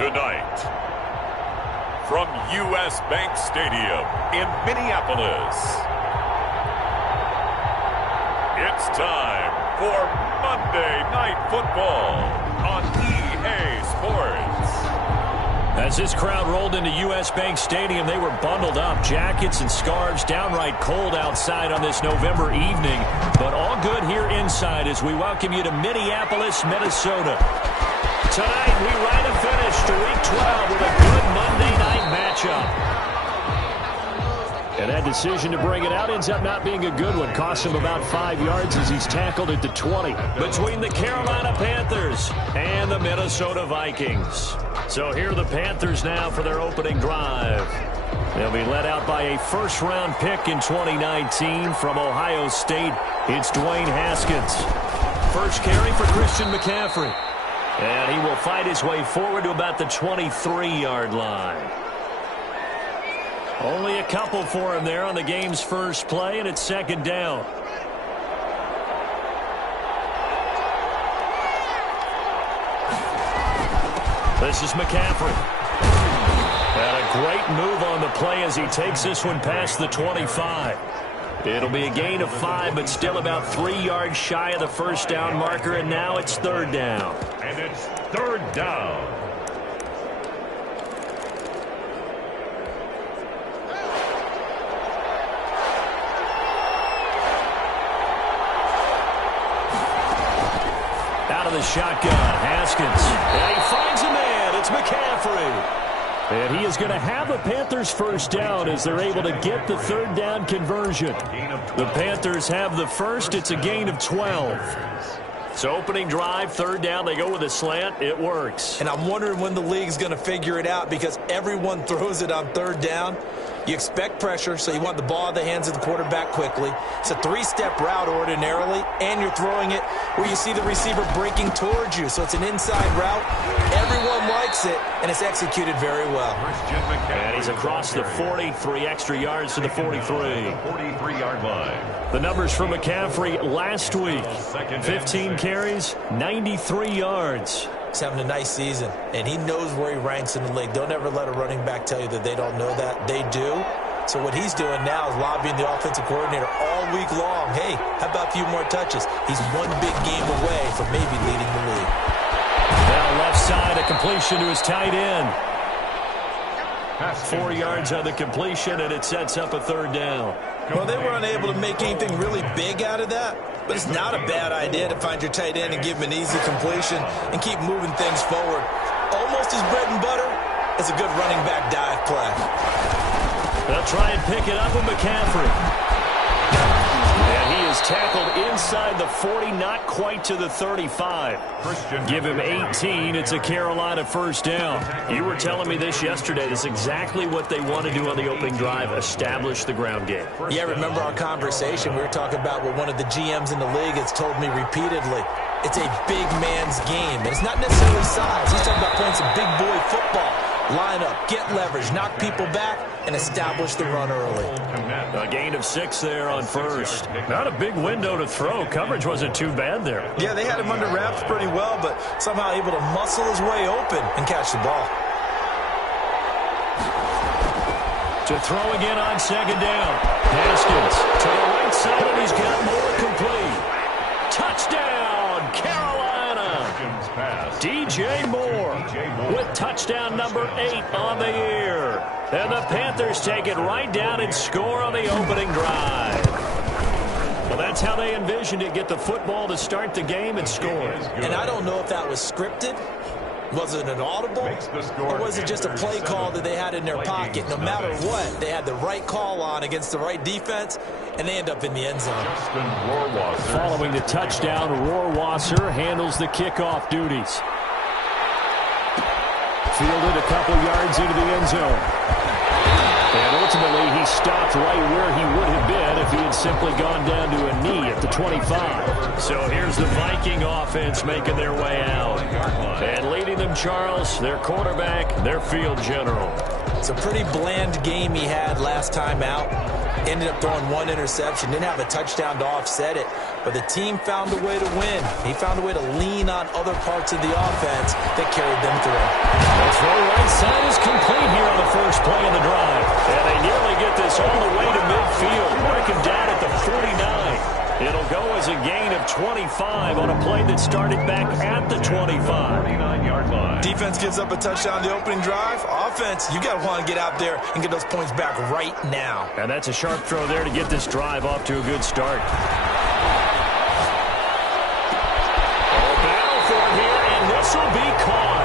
Tonight, from U.S. Bank Stadium in Minneapolis, it's time for Monday Night Football on EA Sports. As this crowd rolled into U.S. Bank Stadium, they were bundled up, jackets and scarves, downright cold outside on this November evening, but all good here inside as we welcome you to Minneapolis, Minnesota. Tonight, we write a finish to Week 12 with a good Monday night matchup. And that decision to bring it out ends up not being a good one. Costs him about 5 yards as he's tackled at the 20. Between the Carolina Panthers and the Minnesota Vikings. So here are the Panthers now for their opening drive. They'll be led out by a first-round pick in 2019 from Ohio State. It's Dwayne Haskins. First carry for Christian McCaffrey. And he will fight his way forward to about the 23-yard line. Only a couple for him there on the game's first play, and it's second down. This is McCaffrey. And a great move on the play as he takes this one past the 25. It'll be a gain of 5, but still about 3 yards shy of the first down marker, and now it's third down. And it's third down. Out of the shotgun, Haskins. And he finds a man. It's McCaffrey. And he is going to have the Panthers first down as they're able to get the third down conversion. The Panthers have the first. It's a gain of 12. So opening drive, third down, they go with a slant. It works. And I'm wondering when the league's going to figure it out because everyone throws it on third down. You expect pressure, so you want the ball in the hands of the quarterback quickly. It's a three-step route ordinarily, and you're throwing it where you see the receiver breaking towards you. So it's an inside route. Everyone likes it, and it's executed very well. And he's across the 40, 3 extra yards to the 43. 43-yard line. The numbers for McCaffrey last week, 15 carries, 93 yards. He's having a nice season, and he knows where he ranks in the league. Don't ever let a running back tell you that they don't know that. They do. So what he's doing now is lobbying the offensive coordinator all week long. Hey, how about a few more touches? He's one big game away from maybe leading the league. Now left side, a completion to his tight end. 4 yards on the completion, and it sets up a third down. Well, they were unable to make anything really big out of that, but it's not a bad idea to find your tight end and give him an easy completion and keep moving things forward. Almost as bread and butter as a good running back dive play. They'll try and pick it up with McCaffrey. And he is tackled inside the 40, not quite to the 35. Give him 18. It's a Carolina first down. You were telling me this yesterday. This is exactly what they want to do on the opening drive, establish the ground game. Yeah, remember our conversation? We were talking about what one of the GMs in the league has told me repeatedly. It's a big man's game. And it's not necessarily size. He's talking about playing some big boy football. Line up, get leverage, knock people back, and establish the run early. A gain of 6 there on first. Not a big window to throw. Coverage wasn't too bad there. Yeah, they had him under wraps pretty well, but somehow able to muscle his way open and catch the ball. To throw again on second down. Haskins to the right side, and he's got more complete. Touchdown, Carolina. DJ Moore with touchdown number 8 on the year. And the Panthers take it right down and score on the opening drive. Well, that's how they envisioned it. Get the football to start the game and score. And I don't know if that was scripted. Was it an audible? Or was it just a play call that they had in their pocket? No matter what, they had the right call on against the right defense, and they end up in the end zone. Following the touchdown, Rohrwasser handles the kickoff duties. Fielded a couple yards into the end zone. And ultimately, he stopped right where he would have been if he had simply gone down to a knee at the 25. So here's the Viking offense making their way out. And leading them, Charles, their quarterback, their field general. It's a pretty bland game he had last time out. ended up throwing one interception, didn't have a touchdown to offset it, but the team found a way to win. He found a way to lean on other parts of the offense that carried them through. The throw right side is complete here on the first play of the drive. And they nearly get this all the way to midfield. Break him down at the 49. It'll go as a gain of 25 on a play that started back at the 25. 49-yard line. Defense gives up a touchdown the opening drive. Offense, you got to want to get out there and get those points back right now. And that's a sharp throw there to get this drive off to a good start. Battle for it here, and this will be caught.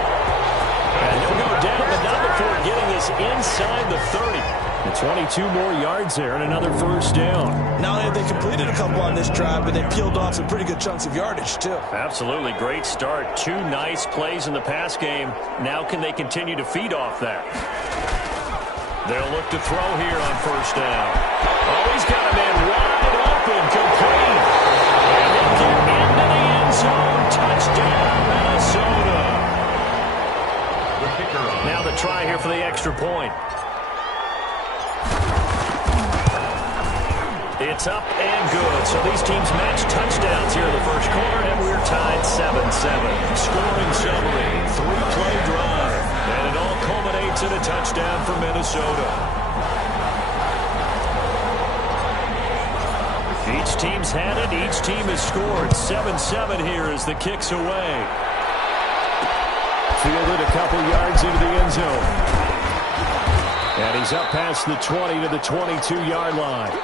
And he'll go down, but not before getting this inside the 30. And 22 more yards there and another first down. Not only have they completed a couple on this drive, but they peeled off some pretty good chunks of yardage, too. Absolutely. Great start. Two nice plays in the pass game. Now can they continue to feed off that? They'll look to throw here on first down. Oh, he's got a man wide open, complete. And they'll get into the end zone. Touchdown, Minnesota. The kicker on. Now the try here for the extra point. It's up and good. So these teams match touchdowns here in the first quarter, and we're tied 7-7. Scoring summary, three-play drive. And it all culminates in a touchdown for Minnesota. Each team's had it. Each team has scored. 7-7 here as the kick's away. Fielded a couple yards into the end zone. And he's up past the 20 to the 22-yard line.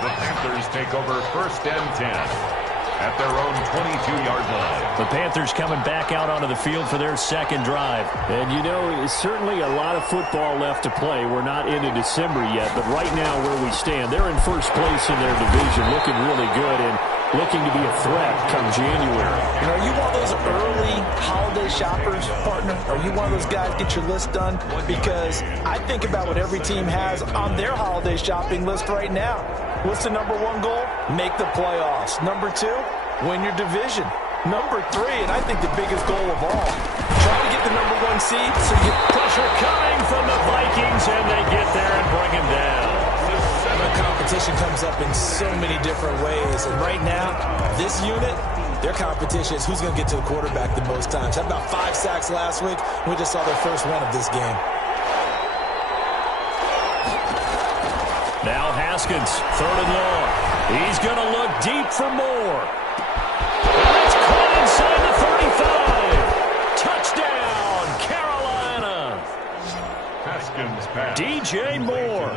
The Panthers take over first and 10 at their own 22-yard line. The Panthers coming back out onto the field for their second drive. And, you know, it's certainly a lot of football left to play. We're not into December yet, but right now where we stand, they're in first place in their division, looking really good and looking to be a threat come January. You know, are you one of those early holiday shoppers, partner? Are you one of those guys get your list done? Because I think about what every team has on their holiday shopping list right now. What's the number one goal? Make the playoffs. Number two, win your division. Number three, and I think the biggest goal of all, try to get the number one seed so you get pressure coming from the Vikings, and they get there and bring him down. The competition comes up in so many different ways, and right now, this unit, their competition is who's going to get to the quarterback the most times. Had about 5 sacks last week. We just saw their first one of this game. Now Haskins, third and long. He's going to look deep for more. And it's caught inside the 35. Touchdown, Carolina. Haskins pass. DJ Moore,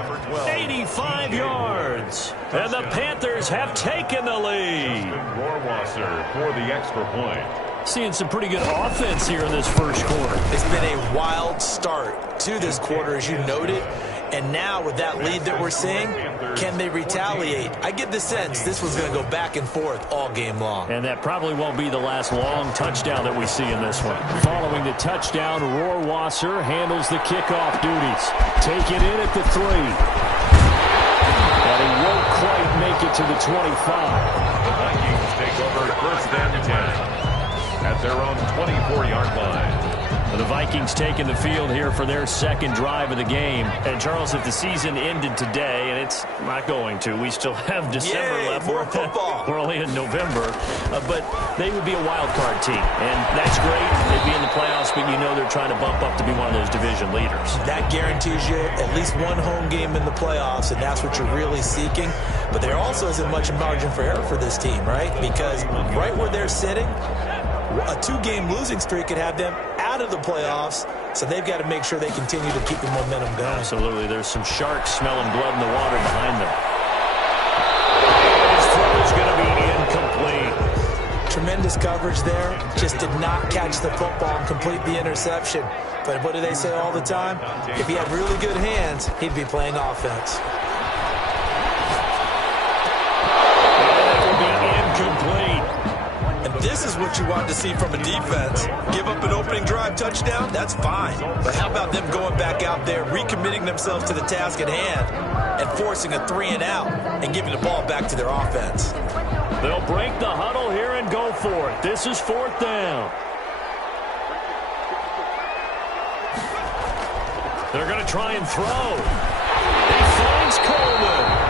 85 yards. And the Panthers have taken the lead. Rohrwasser for the extra point. Seeing some pretty good offense here in this first quarter. It's been a wild start to this quarter, as you noted. And now with that lead that we're seeing, can they retaliate? I get the sense this was going to go back and forth all game long. And that probably won't be the last long touchdown that we see in this one. Following the touchdown, Rohrwasser handles the kickoff duties. Take it in at the 3. And he won't quite make it to the 25. The Vikings take over first and 10 at their own 24-yard line. The Vikings taking the field here for their second drive of the game. And, Charles, if the season ended today, and it's not going to, we still have December left. More football. We're only in November. But they would be a wild card team. And that's great. They'd be in the playoffs, but you know they're trying to bump up to be one of those division leaders. That guarantees you at least one home game in the playoffs, and that's what you're really seeking. But there also isn't much margin for error for this team, right? Because right where they're sitting, a 2-game losing streak could have them out of the playoffs, so they've got to make sure they continue to keep the momentum going. Absolutely. There's some sharks smelling blood in the water behind them. His throw is going to be incomplete. Tremendous coverage there. Just did not catch the football and complete the interception. But what do they say all the time? If he had really good hands, he'd be playing offense. That will be incomplete. This is what you want to see from a defense. Give up an opening drive touchdown, that's fine. But how about them going back out there, recommitting themselves to the task at hand, and forcing a 3 and out, and giving the ball back to their offense. They'll break the huddle here and go for it. This is 4th down. They're going to try and throw. He finds Coleman.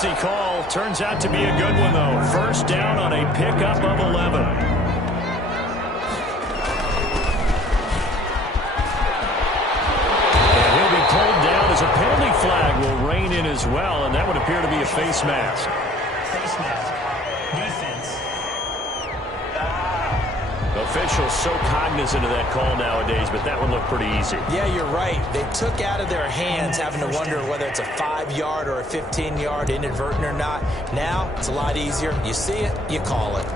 Fancy call. Turns out to be a good one, though. First down on a pickup of 11. And he'll be pulled down as a penalty flag will rein in as well, and that would appear to be a face mask. Face mask. Defense. Officials so cognizant of that call nowadays, but that one looked pretty easy. Yeah, you're right. They took out of their hands having to wonder whether it's a 5-yard or a 15-yard inadvertent or not. Now, it's a lot easier. You see it, you call it.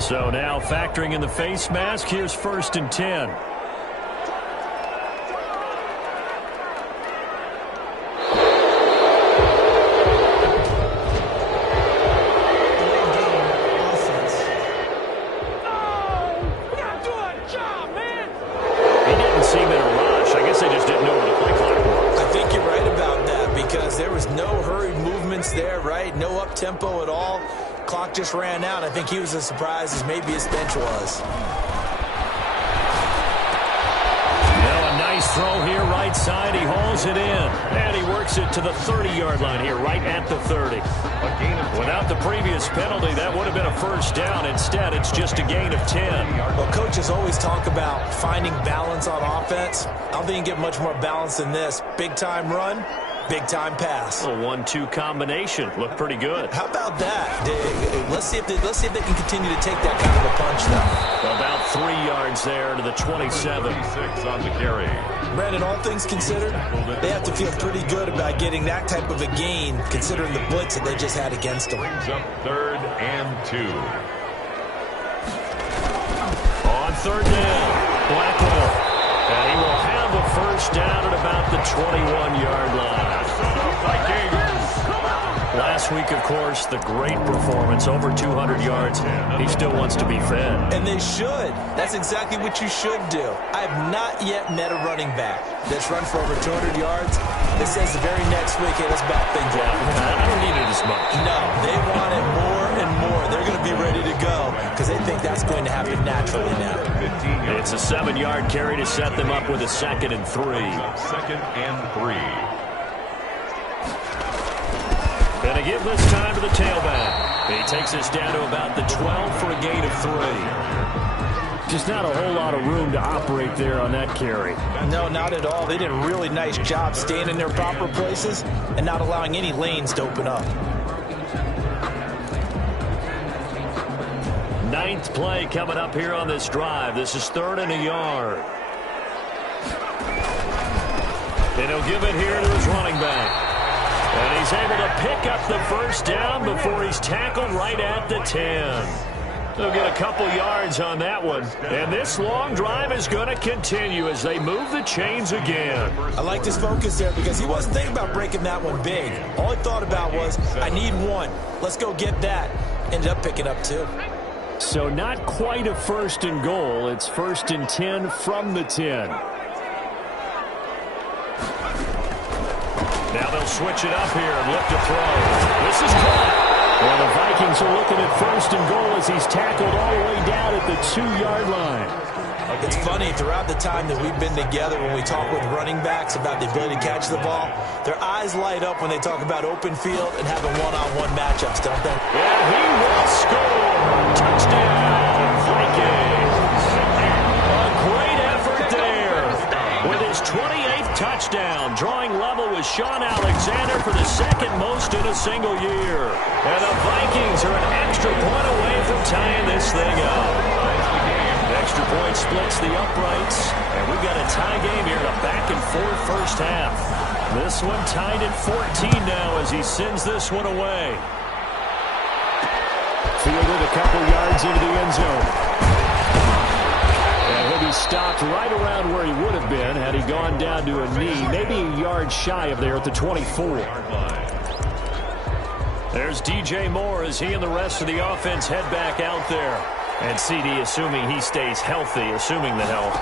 So now factoring in the face mask, here's 1st and 10. He didn't seem in a rush. I guess they just didn't know where the play clock was. I think you're right about that because there was no hurried movements there, right? No up-tempo at all. Clock just ran out. I think he was as surprised as maybe his bench was. Now a nice throw here, right side. He hauls it in. And he works it to the 30-yard line here, right at the 30. Without the previous penalty, that would have been a first down. Instead, it's just a gain of 10. Well, coaches always talk about finding balance on offense. I don't think you can get much more balance than this. Big-time run, big-time pass. A 1-2 combination. Looked pretty good. How about that? Let's see if they can continue to take that kind of a punch now. About 3 yards there to the 27. 26 on the carry. Brandon, all things considered, they have to feel pretty good about getting that type of a gain considering the blitz that they just had against them. Brings up 3rd and 2. On 3rd down, Blackwell. And he will have the first down at about the 21-yard line. Last week, of course, the great performance, over 200 yards. He still wants to be fed. And they should. That's exactly what you should do. I have not yet met a running back that's run for over 200 yards that says the very next week, hey, let's back things up. I don't need it as much. No, they want it more and more. They're going to be ready to go because they think that's going to happen naturally now. It's a 7-yard carry to set them up with a 2nd and 3. 2nd and 3. Gonna give this time to the tailback. He takes us down to about the 12 for a gain of 3. Just not a whole lot of room to operate there on that carry. No, not at all. They did a really nice job staying in their proper places and not allowing any lanes to open up. 9th play coming up here on this drive. This is 3rd and a yard. And he'll give it here to his running back. And he's able to pick up the first down before he's tackled right at the 10. They'll get a couple yards on that one. And this long drive is going to continue as they move the chains again. I liked his focus there because he wasn't thinking about breaking that one big. All he thought about was, I need one. Let's go get that. Ended up picking up 2. So not quite a 1st and goal. It's 1st and 10 from the 10. Now they'll switch it up here and look to throw. This is caught. Well, the Vikings are looking at 1st and goal as he's tackled all the way down at the 2-yard line. It's funny, throughout the time that we've been together, when we talk with running backs about the ability to catch the ball, their eyes light up when they talk about open field and having one-on-one matchups, don't they? And he will score. Touchdown, Vikings. A great effort there. With his 28th touchdown, drawing level with Sean Alexander for the 2nd most in a single year. And the Vikings are an extra point away from tying this thing up. Extra point splits the uprights, and we've got a tie game here in a back-and-forth first half. This one tied at 14 now as he sends this one away. Fielded a couple yards into the end zone. And he'll be stopped right around where he would have been had he gone down to a knee, maybe a yard shy of there at the 24. There's DJ Moore as he and the rest of the offense head back out there. And CD, assuming he stays healthy, assuming the health,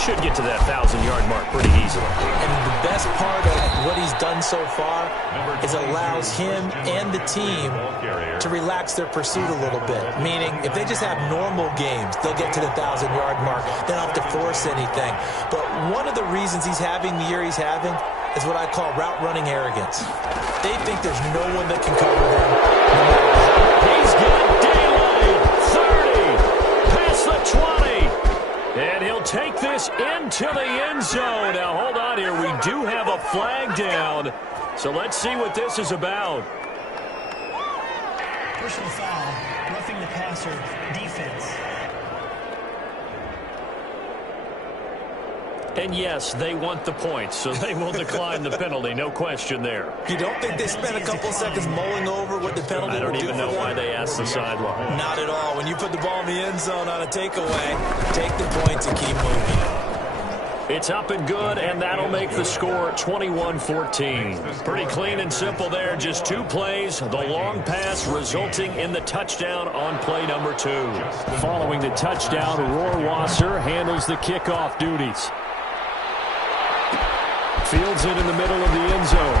should get to that 1,000-yard mark pretty easily. And the best part of what he's done so far is allows him and the team to relax their pursuit a little bit. Meaning, if they just have normal games, they'll get to the 1,000-yard mark. They don't have to force anything. But one of the reasons he's having the year he's having is what I call route running arrogance. They think there's no one that can cover them. He's got daylight. 30. Past the 20. And he'll take this into the end zone. Now, hold on here. We do have a flag down. So let's see what this is about. Personal foul, roughing the passer, defense. And yes, they want the points, so they will decline the penalty. No question there. You don't think they spent a couple seconds mulling over what the penalty I don't would do even for know them? why they asked the sideline. Not at all. When you put the ball in the end zone on a takeaway, take the points and keep moving. It's up and good, and that'll make the score 21-14. Pretty clean and simple there. Just 2 plays. The long pass resulting in the touchdown on play number 2. Following the touchdown, Rohrwasser handles the kickoff duties. Fields it in the middle of the end zone.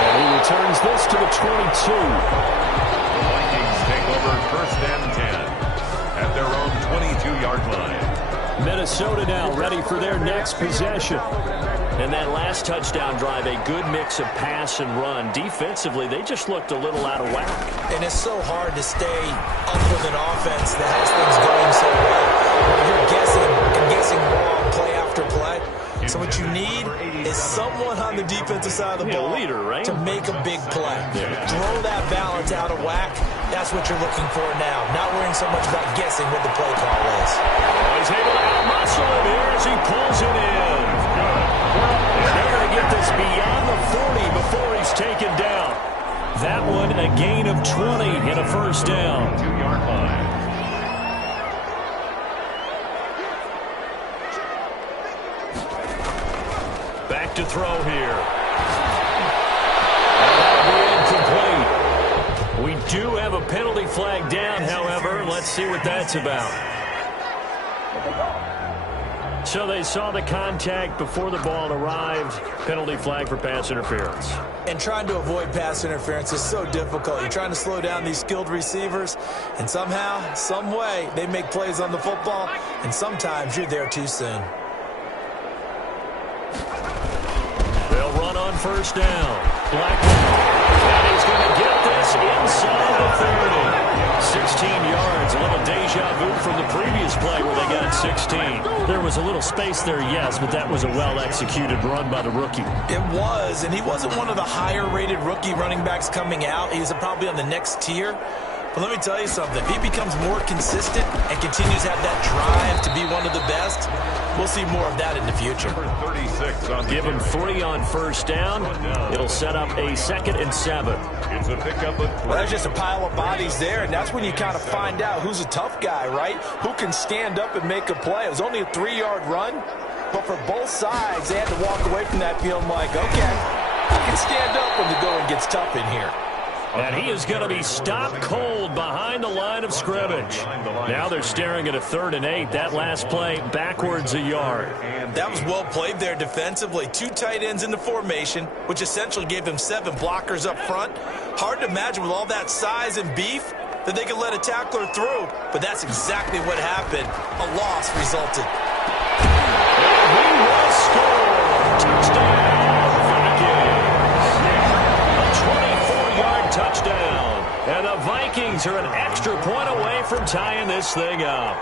And he returns this to the 22. The Vikings take over 1st and 10 at their own 22-yard line. Minnesota now ready for their next possession. And that last touchdown drive, a good mix of pass and run. Defensively, they just looked a little out of whack. And it's so hard to stay up with an offense that has things going so well. You're guessing and guessing wrong play after play. So what you need is someone on the defensive side of the ball leader, right? to make a big play. Throw that balance out of whack. That's what you're looking for now. Not worrying so much about guessing what the play call is. He's able to out-muscle him here as he pulls it in. And they're going to get this beyond the 40 before he's taken down. That one a gain of 20 and a first down. 2-yard line. Back to throw here. And that'll be incomplete. We do have a penalty flag down, however. Let's see what that's about. So they saw the contact before the ball arrived. Penalty flag for pass interference. And trying to avoid pass interference is so difficult. You're trying to slow down these skilled receivers, and somehow, some way, they make plays on the football, and sometimes you're there too soon. They'll run on first down. Blackman. And he's going to get this inside the 30. 16 yards. A little deja vu from the previous play where they got 16. There was a little space there, yes, but that was a well-executed run by the rookie. It was, and he wasn't one of the higher-rated rookie running backs coming out. He's probably on the next tier. But let me tell you something. If he becomes more consistent and continues to have that drive to be one of the best, we'll see more of that in the future. 36 on the Give him 3 on first down. It'll set up a 2nd and 7. It's a pickup of 3. Well, there's just a pile of bodies there, and that's when you kind of find out who's a tough guy, right? Who can stand up and make a play. It was only a 3-yard run, but for both sides, they had to walk away from that feeling like, okay, I can stand up when the going gets tough in here. And he is going to be stopped cold behind the line of scrimmage. Now they're staring at a 3rd and 8. That last play backwards a yard. That was well played there defensively. 2 tight ends in the formation, which essentially gave them 7 blockers up front. Hard to imagine with all that size and beef that they could let a tackler through. But that's exactly what happened. A loss resulted. And he will score. Touchdown. Touchdown. And the Vikings are an extra point away from tying this thing up.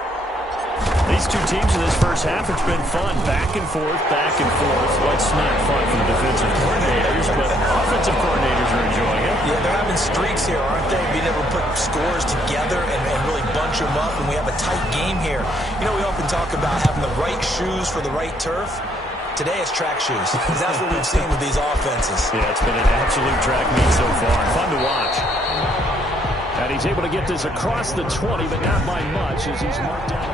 These two teams in this first half, it's been fun. Back and forth, back and forth. Well, it's not fun for the defensive coordinators, but offensive coordinators are enjoying it. Yeah, they're having streaks here, aren't they? Being able to put scores together and really bunch them up, and we have a tight game here. You know, we often talk about having the right shoes for the right turf. Today it's track shoes, because that's what we've seen with these offenses. Yeah, it's been an absolute track meet so far. Fun to watch. And he's able to get this across the 20, but not by much as he's marked down.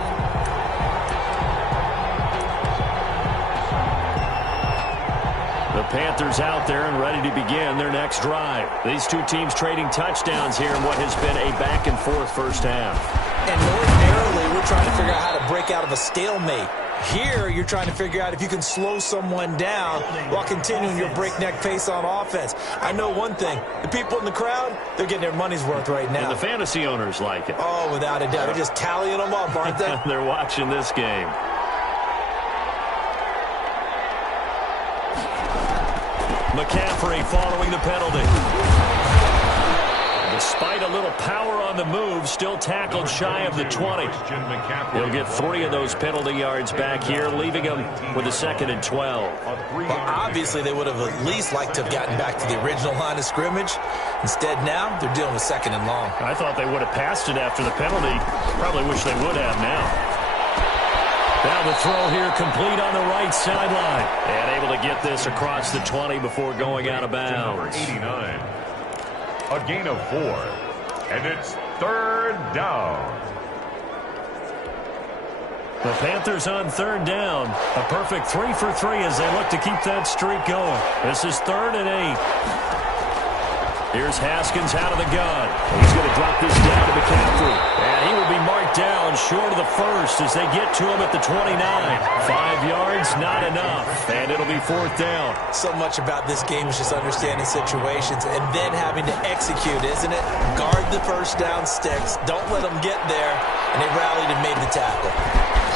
The Panthers out there and ready to begin their next drive. These two teams trading touchdowns here in what has been a back-and-forth first half. And ordinarily, we're trying to figure out how to break out of a stalemate. Here, you're trying to figure out if you can slow someone down while continuing your breakneck pace on offense. I know one thing. The people in the crowd, they're getting their money's worth right now. And the fantasy owners like it. Oh, without a doubt. They're just tallying them up, aren't they? They're watching this game. McCaffrey following the penalty. Despite a little power on the move, still tackled shy of the 20. He'll get 3 of those penalty yards back here, leaving him with a 2nd and 12. Well, obviously, they would have at least liked to have gotten back to the original line of scrimmage. Instead, now, they're dealing with 2nd and long. I thought they would have passed it after the penalty. Probably wish they would have now. Now the throw here complete on the right sideline. And able to get this across the 20 before going out of bounds. 89. A gain of 4. And it's 3rd down. The Panthers on 3rd down. A perfect 3 for 3 as they look to keep that streak going. This is 3rd and 8. Here's Haskins out of the gun. He's going to drop this down to McCaffrey. And he will be marked down short of the first as they get to him at the 29. 5 yards, not enough. And it'll be 4th down. So much about this game is just understanding situations and then having to execute, isn't it? Guard the first down sticks. Don't let them get there. And they rallied and made the tackle.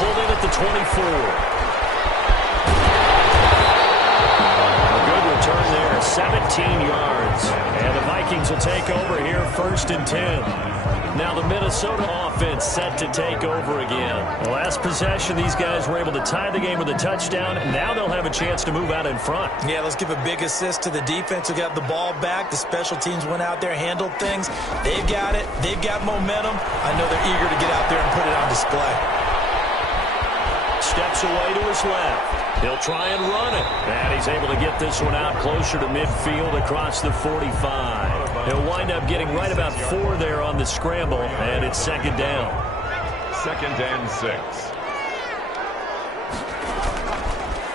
Pulled in at the 24. Return there, 17 yards. And the Vikings will take over here, 1st and 10. Now the Minnesota offense set to take over again. The last possession, these guys were able to tie the game with a touchdown. Now they'll have a chance to move out in front. Yeah, let's give a big assist to the defense who got the ball back. The special teams went out there, handled things. They've got it. They've got momentum. I know they're eager to get out there and put it on display. Steps away to his left. He'll try and run it. And he's able to get this one out closer to midfield across the 45. He'll wind up getting right about 4 there on the scramble, and it's 2nd down. 2nd and 6.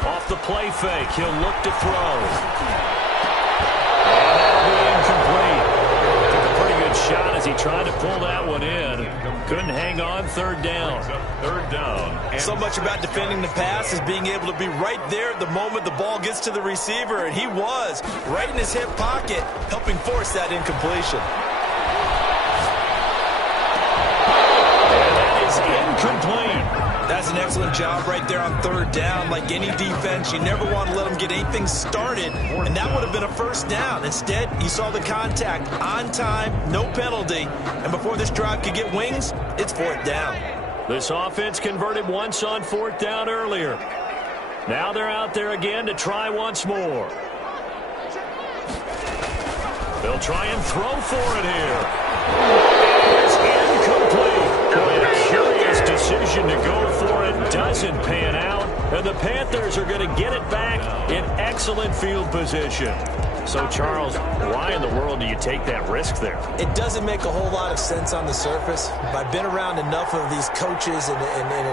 Off the play fake, he'll look to throw. And that'll be incomplete. Took a pretty good shot as he tried to pull that one in. Couldn't hang on, 3rd down. 3rd down. So much about defending the pass is being able to be right there at the moment the ball gets to the receiver, and he was right in his hip pocket, helping force that incompletion. And that is incomplete. That's an excellent job right there on 3rd down. Like any defense, you never want to let them get anything started, and that would have been a 1st down. Instead, he saw the contact on time, no penalty, and before this drive could get wings, it's 4th down. This offense converted once on 4th down earlier. Now they're out there again to try once more. They'll try and throw for it here. It's incomplete. Boy, a curious decision to go for it. Doesn't pan out. And the Panthers are going to get it back in excellent field position. So, Charles, why in the world do you take that risk there? It doesn't make a whole lot of sense on the surface. I've been around enough of these coaches and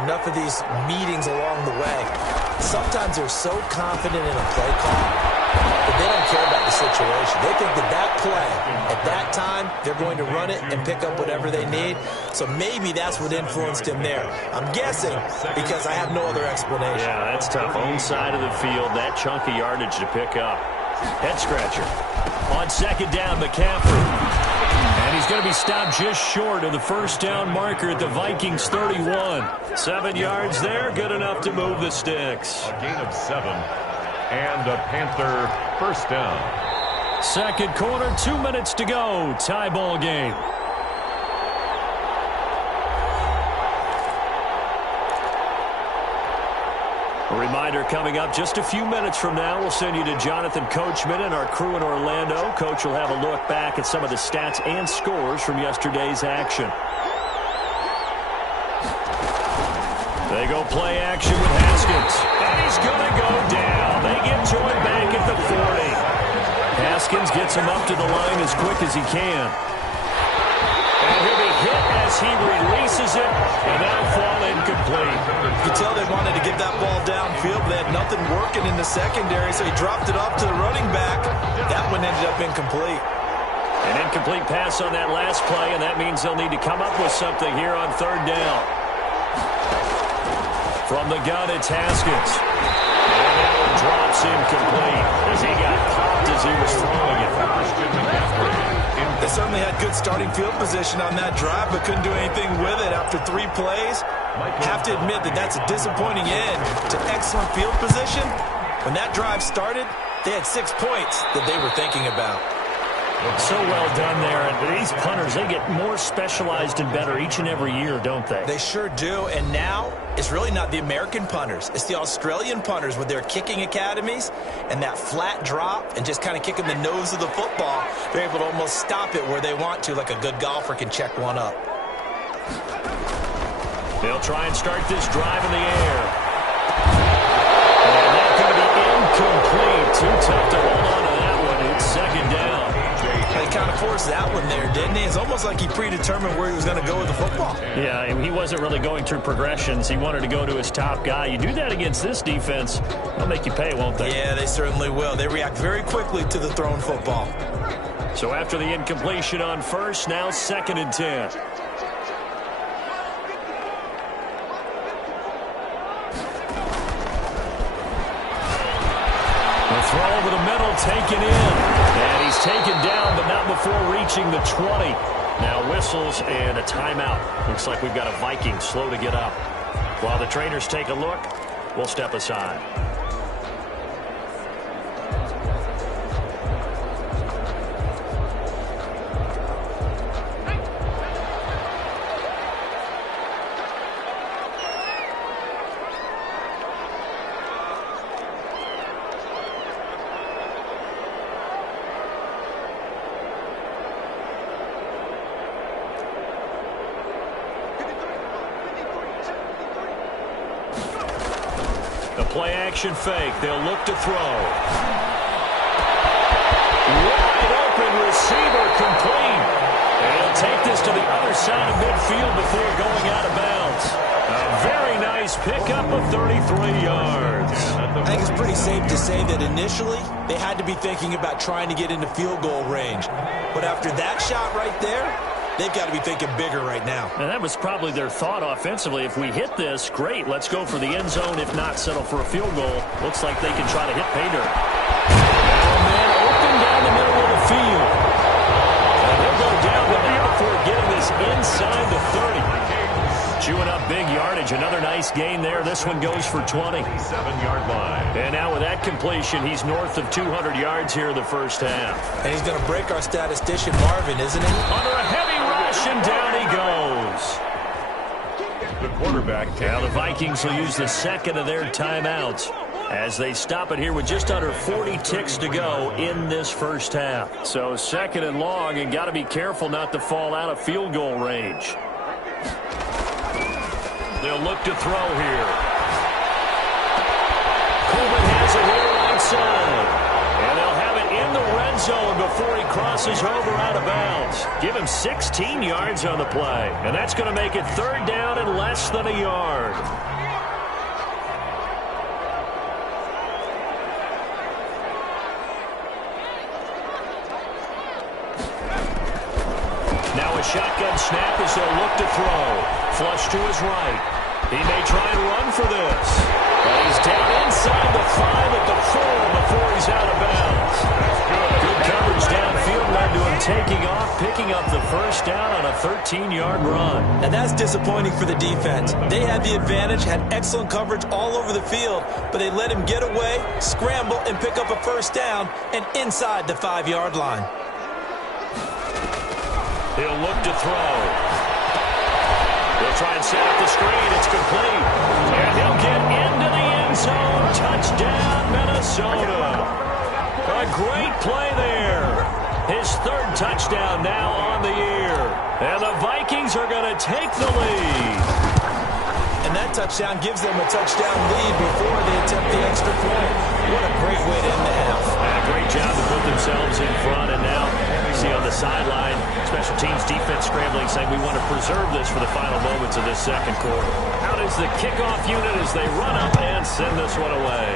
enough of these meetings along the way. Sometimes they're so confident in a play call that they don't care about the situation. They think that play, at that time, they're going to run it and pick up whatever they need. So maybe that's what influenced him there. I'm guessing because I have no other explanation. Yeah, that's tough. Own side of the field, that chunk of yardage to pick up. Head scratcher. On 2nd down, McCaffrey. And he's going to be stopped just short of the 1st down marker at the Vikings 31. 7 yards there, good enough to move the sticks. A gain of 7. And a Panther 1st down. 2nd quarter, 2 minutes to go. Tie ball game. A reminder coming up just a few minutes from now. We'll send you to Jonathan Coachman and our crew in Orlando. Coach will have a look back at some of the stats and scores from yesterday's action. They go play action with Haskins. And he's going to go down. They get to him back at the 40. Haskins gets him up to the line as quick as he can. And he'll be hit as he releases it, and that'll fall incomplete. could tell they wanted to get that ball downfield. They had nothing working in the secondary, so he dropped it off to the running back. That one ended up incomplete. An incomplete pass on that last play, and that means they'll need to come up with something here on third down. From the gun, it's Haskins. And that one drops incomplete as he got popped as he was throwing it. They certainly had good starting field position on that drive, but couldn't do anything with it after 3 plays. Have to admit that that's a disappointing end to excellent field position. When that drive started, they had 6 points that they were thinking about. So well done there. And these punters, they get more specialized and better each and every year, don't they? They sure do. And now it's really not the American punters. It's the Australian punters with their kicking academies and that flat drop and just kind of kicking the nose of the football. They're able to almost stop it where they want to, like a good golfer can check one up. They'll try and start this drive in the air. And that's going to be incomplete. Too tough to hold on to that one. It's second down. He kind of forced that one there, didn't he? It's almost like he predetermined where he was going to go with the football. Yeah, and he wasn't really going through progressions. He wanted to go to his top guy. You do that against this defense, they'll make you pay, won't they? Yeah, they certainly will. They react very quickly to the thrown football. So after the incompletion on first, now 2nd and 10. The throw over the middle, taken in. And he's taken down, but not before reaching the 20. Now whistles and a timeout. Looks like we've got a Viking slow to get up. While the trainers take a look, we'll step aside. Play-action fake. They'll look to throw. Wide open receiver complete. And he'll take this to the other side of midfield before going out of bounds. A very nice pickup of 33 yards. I think it's pretty safe to say that initially they had to be thinking about trying to get into field goal range. But after that shot right there, they've got to be thinking bigger right now. And that was probably their thought offensively. If we hit this, great. Let's go for the end zone. If not, settle for a field goal. Looks like they can try to hit pay dirt. And then open down the middle of the field. And he'll go down the now before getting this inside the 30. Chewing up big yardage. Another nice gain there. This one goes for 20. 7-yard line. And now with that completion, he's north of 200 yards here in the first half. And he's going to break our statistician, Marvin, isn't he? Under a heavy rush, and down he goes. The quarterback. Now the Vikings will use the second of their timeouts as they stop it here with just under 40 ticks to go in this first half. So 2nd and long, and got to be careful not to fall out of field goal range. They'll look to throw here. Coleman has it here right side. And they'll have it in the red zone before he crosses over out of bounds. Give him 16 yards on the play. And that's going to make it 3rd down and less than a yard. Now a shotgun snap as they'll look to throw. Flush to his right. He may try and run for this. But he's down inside the 5 at the 4 before he's out of bounds. Good coverage downfield led to him taking off, picking up the first down on a 13-yard run. And that's disappointing for the defense. They had the advantage, had excellent coverage all over the field, but they let him get away, scramble, and pick up a first down, and inside the 5-yard line. He'll look to throw. He'll try and set up the screen. It's complete. And he'll get into the end zone. Touchdown, Minnesota. A great play there. His 3rd touchdown now on the year. And the Vikings are going to take the lead. And that touchdown gives them a touchdown lead before they attempt the extra point. What a great way to end the half. And a great job to put themselves in front. And now see on the sideline, special teams defense scrambling, saying we want to preserve this for the final moments of this second quarter. Out is the kickoff unit as they run up and send this one away.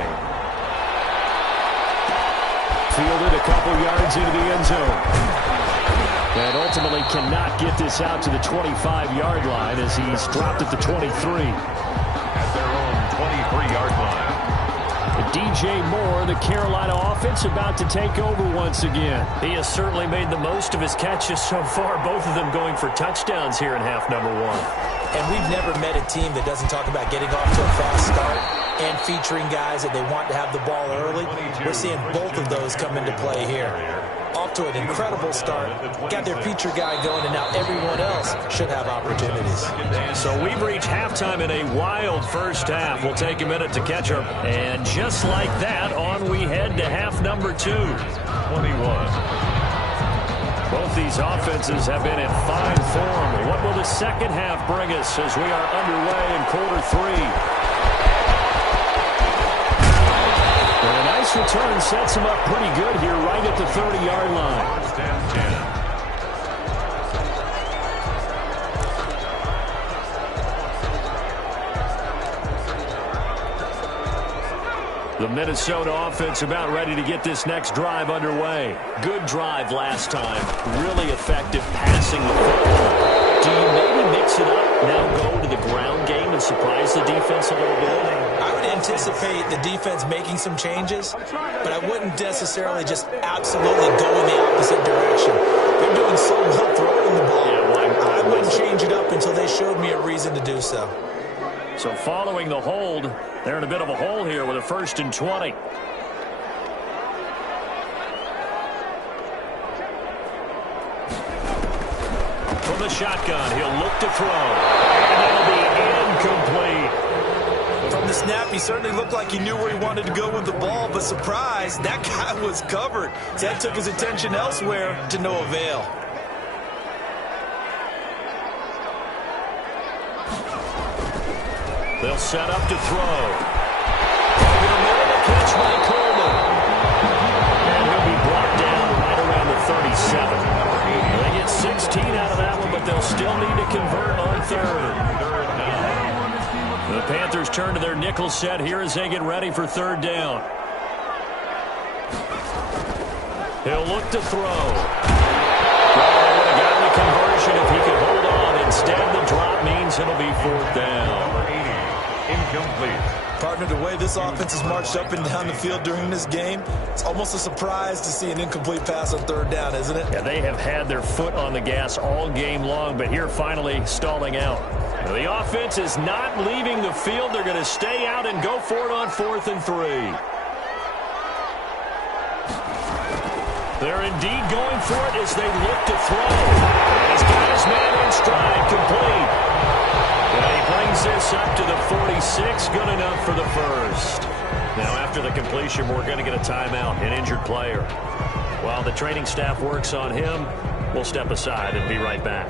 Fielded a couple yards into the end zone. And ultimately cannot get this out to the 25-yard line as he's dropped at the 23. At their own 23-yard line. DJ Moore, the Carolina offense, about to take over once again. He has certainly made the most of his catches so far, both of them going for touchdowns here in half number one. And we've never met a team that doesn't talk about getting off to a fast start and featuring guys that they want to have the ball early. We're seeing both of those come into play here. Off to an incredible start, got their feature guy going, and now everyone else should have opportunities. So we've reached halftime in a wild first half. We'll take a minute to catch up. And just like that, on we head to half number 2. 21. Both these offenses have been in fine form. What will the second half bring us as we are underway in quarter 3? And a nice return sets him up pretty good here right at the 30-yard line. First and 10. The Minnesota offense about ready to get this next drive underway. Good drive last time. Really effective passing the football. Do you maybe mix it up, now go to the ground game and surprise the defense a little bit? I would anticipate the defense making some changes, but I wouldn't necessarily just absolutely go in the opposite direction. They're doing so well throwing the ball. I wouldn't change it up until they showed me a reason to do so. So following the hold, they're in a bit of a hole here with a 1st and 20. From the shotgun, he'll look to throw. And that'll be incomplete. From the snap, he certainly looked like he knew where he wanted to go with the ball, but surprise, that guy was covered. So that took his attention elsewhere to no avail. They'll set up to throw. Over the middle, the catch by Coleman. And he'll be brought down right around the 37. They get 16 out of that one, but they'll still need to convert on 3rd. The Panthers turn to their nickel set here as they get ready for 3rd down. He'll look to throw. Well, they would have gotten the conversion if he could hold on. Instead, the drop means it'll be 4th down. Incomplete. Partner, the way this offense has marched up and down the field during this game, it's almost a surprise to see an incomplete pass on 3rd down, isn't it? Yeah, they have had their foot on the gas all game long, but here finally stalling out. Now, the offense is not leaving the field. They're going to stay out and go for it on 4th and 3. They're indeed going for it as they look to throw. He's got his man in stride, complete. And he brings this up to the 46, good enough for the 1st. Now, after the completion, we're going to get a timeout, an injured player. While the training staff works on him, we'll step aside and be right back.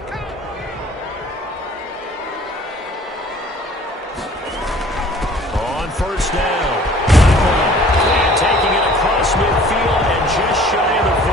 On 1st down. And taking it across midfield and just shy of the 40.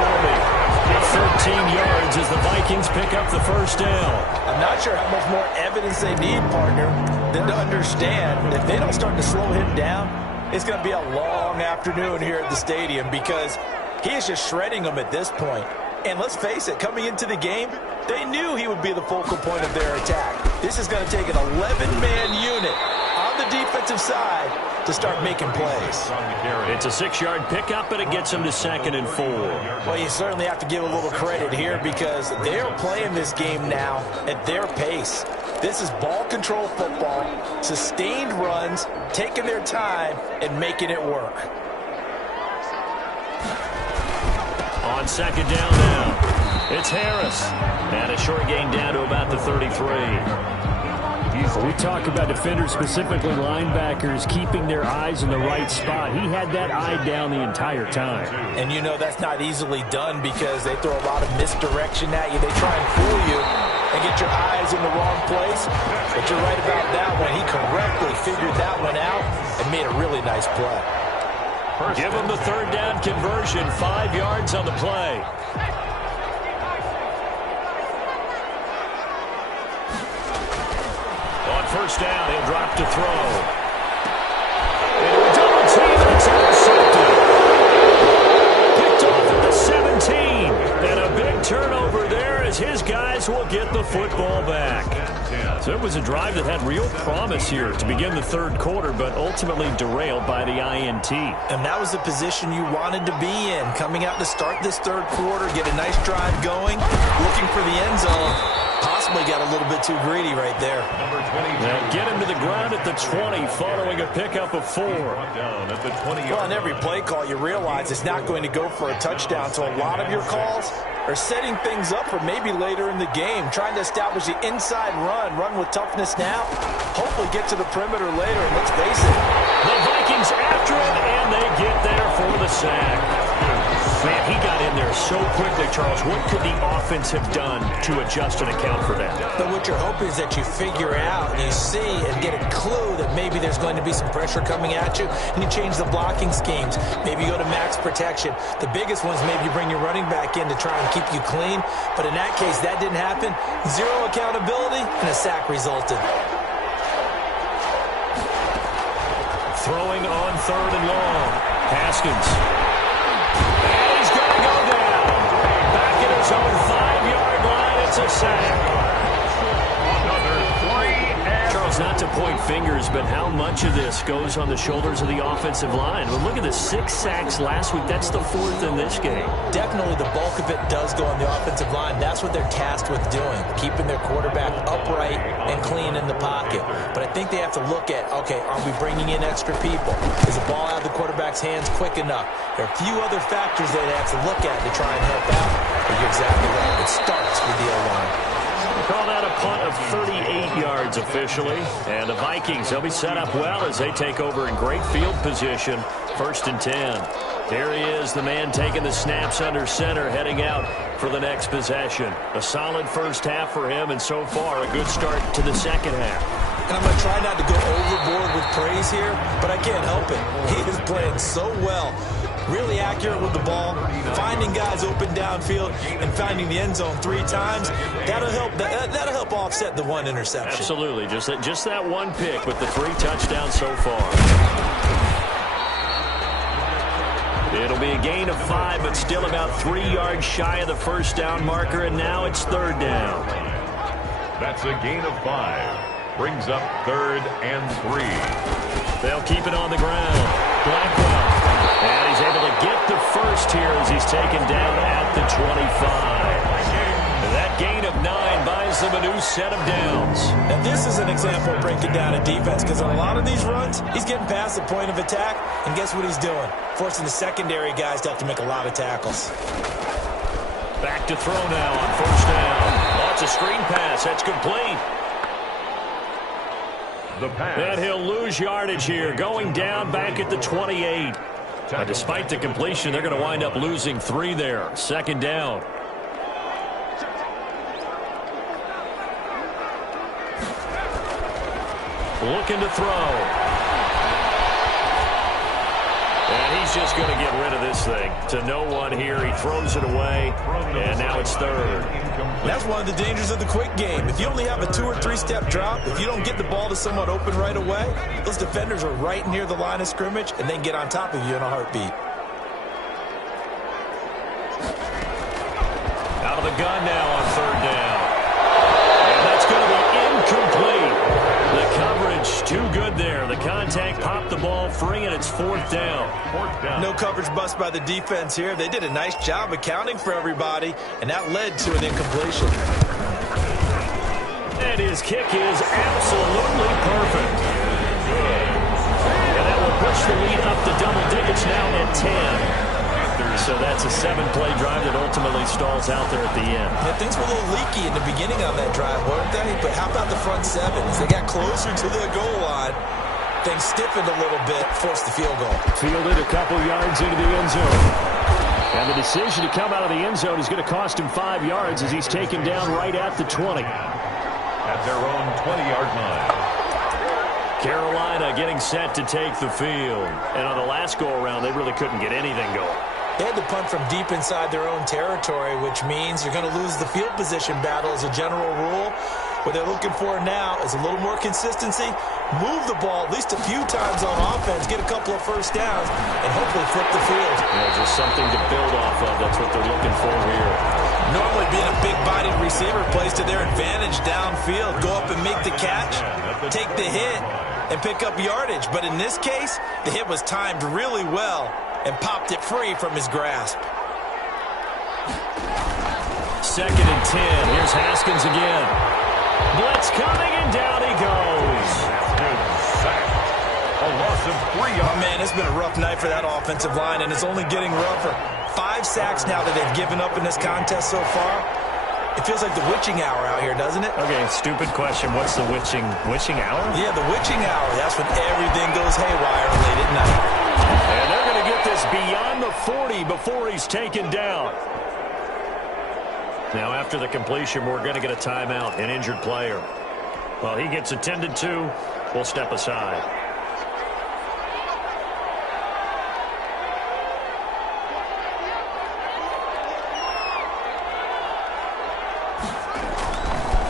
13 yards as the Vikings pick up the 1st down. I'm not sure how much more evidence they need, partner, than to understand if they don't start to slow him down, it's going to be a long afternoon here at the stadium because he is just shredding them at this point. And let's face it, coming into the game, they knew he would be the focal point of their attack. This is going to take an 11-man unit on the defensive side to start making plays. It's a 6-yard pickup, but it gets him to 2nd and 4. Well, you certainly have to give a little credit here because they're playing this game now at their pace. This is ball control football, sustained runs, taking their time and making it work. On 2nd down now, it's Harris. And a short gain down to about the 33. We talk about defenders, specifically linebackers, keeping their eyes in the right spot. He had that eye down the entire time. And you know that's not easily done because they throw a lot of misdirection at you. They try and fool you and get your eyes in the wrong place. But you're right about that one. He correctly figured that one out and made a really nice play. Give him the 3rd down conversion, 5 yards on the play. first down. He'll drop to throw. Into a double team, and it's intercepted. Picked off at the 17. And a big turnover there as his guys will get the football back. So it was a drive that had real promise here to begin the third quarter, but ultimately derailed by the INT. And that was the position you wanted to be in. Coming out to start this third quarter, get a nice drive going, looking for the end zone. Possibly got a little bit too greedy right there. They'll get him to the ground at the 20 following a pickup of 4. Well, on every play call, you realize it's not going to go for a touchdown, so a lot of your calls are setting things up for maybe later in the game, trying to establish the inside run with toughness now, hopefully get to the perimeter later, and let's face it. The Vikings after him, and they get there for the sack. Man, he got in there so quickly, Charles. What could the offense have done to adjust and account for that? But what you're hoping is that you figure out, you see, and get a clue that maybe there's going to be some pressure coming at you, and you change the blocking schemes. Maybe you go to max protection. The biggest one is maybe you bring your running back in to try and keep you clean. But in that case, that didn't happen. Zero accountability, and a sack resulted. Throwing on 3rd and long. Haskins. His own 5-yard line, it's a sack. Charles, not to point fingers, but how much of this goes on the shoulders of the offensive line? Well, look at the 6 sacks last week. That's the 4th in this game. Definitely the bulk of it does go on the offensive line. That's what they're tasked with doing, keeping their quarterback upright and clean in the pocket. But I think they have to look at, okay, are we bringing in extra people? Is the ball out of the quarterback's hands quick enough? There are a few other factors they have to look at to try and help out. But you're exactly right. It starts with the O-line. Call that a punt of 38 yards officially. And the Vikings, they'll be set up well as they take over in great field position. 1st and 10. Here he is, the man taking the snaps under center, heading out for the next possession. A solid first half for him, and so far a good start to the second half. And I'm going to try not to go overboard with praise here, but I can't help it. He is playing so well. Really accurate with the ball, finding guys open downfield, and finding the end zone 3 times. That'll help offset the 1 interception. Absolutely. Just that 1 pick with the 3 touchdowns so far. It'll be a gain of 5, but still about 3 yards shy of the first down marker, and now it's 3rd down. That's a gain of 5. Brings up 3rd and 3. They'll keep it on the ground. Blackwell. And he's able to get the first here as he's taken down at the 25. And that gain of 9 buys them a new set of downs. Now this is an example of breaking down a defense, because on a lot of these runs, he's getting past the point of attack, and guess what he's doing? Forcing the secondary guys to have to make a lot of tackles. Back to throw now on 1st down. Oh, it's a screen pass. That's complete. And he'll lose yardage here, going down back at the 28. Despite the completion, they're going to wind up losing 3 there. 2nd down. Looking to throw. And he's just going to get rid of this thing to no one here. He throws it away, and now it's 3rd. That's one of the dangers of the quick game. If you only have a 2- or 3-step drop, if you don't get the ball to someone open right away, those defenders are right near the line of scrimmage, and they can get on top of you in a heartbeat. Out of the gun now on 3rd down. And that's going to be incomplete. The coverage too good there. The contact popped the ball free, and it's 4th down. No coverage bust by the defense here. They did a nice job accounting for everybody, and that led to an incompletion. And his kick is absolutely perfect. And that will push the lead up to double digits now at 10. So that's a 7-play drive that ultimately stalls out there at the end. Yeah, things were a little leaky in the beginning on that drive, weren't they? But how about the front 7? As they got closer to the goal line, things stiffened a little bit, forced the field goal. Fielded a couple yards into the end zone. And the decision to come out of the end zone is going to cost him 5 yards as he's taken down right at the 20. At their own 20-yard line. Carolina getting set to take the field. And on the last go-around, they really couldn't get anything going. They had to punt from deep inside their own territory, which means you're going to lose the field position battle as a general rule, What they're looking for now is a little more consistency, move the ball at least a few times on offense, get a couple of first downs, and hopefully flip the field. Yeah, just something to build off of. That's what they're looking for here. Normally being a big-bodied receiver plays to their advantage downfield. Go up and make the catch, take the hit, and pick up yardage. But in this case, the hit was timed really well and popped it free from his grasp. 2nd and 10. Here's Haskins again. Blitz coming, and down he goes. A loss of 3 Oh, man, it's been a rough night for that offensive line, and it's only getting rougher. 5 sacks now that they've given up in this contest so far. It feels like the witching hour out here, doesn't it? Okay, stupid question. What's the witching hour? Yeah, the witching hour. That's when everything goes haywire late at night. And they're going to get this beyond the 40 before he's taken down. Now, after the completion, we're going to get a timeout, an injured player. Well, he gets attended to. We'll step aside.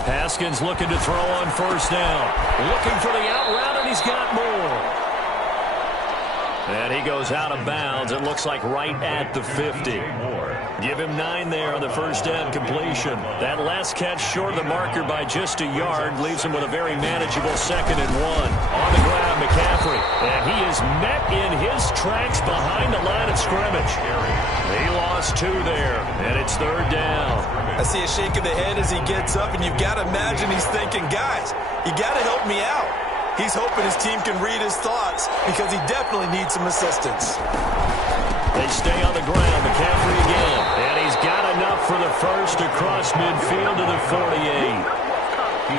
Haskins looking to throw on 1st down. Looking for the out route, and he's got more. And he goes out of bounds. It looks like right at the 50. Give him 9 there on the 1st down completion. That last catch short of the marker by just a yard leaves him with a very manageable 2nd and 1. On the ground, McCaffrey. And he is met in his tracks behind the line of scrimmage. He lost 2 there, and it's 3rd down. I see a shake of the head as he gets up, and you've got to imagine he's thinking, guys, you got to help me out. He's hoping his team can read his thoughts because he definitely needs some assistance. They stay on the ground. McCaffrey again. And he's got enough for the first across midfield to the 48.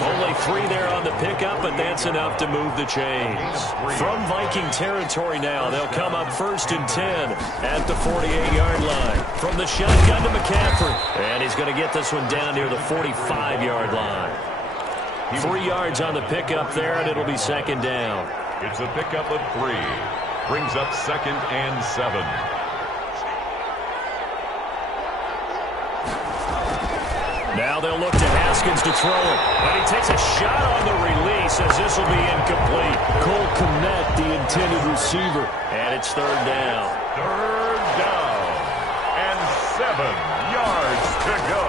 Only 3 there on the pickup, but that's enough to move the chains. From Viking territory now, they'll come up 1st and 10 at the 48-yard line. From the shotgun to McCaffrey. And he's going to get this one down near the 45-yard line. 3 yards on the pickup there, and it'll be 2nd down. It's a pickup of 3. Brings up 2nd and 7. Now they'll look to Haskins to throw it. But he takes a shot on the release as this will be incomplete. Cole Kmet, the intended receiver. And it's 3rd down. 3rd down. And 7 yards to go.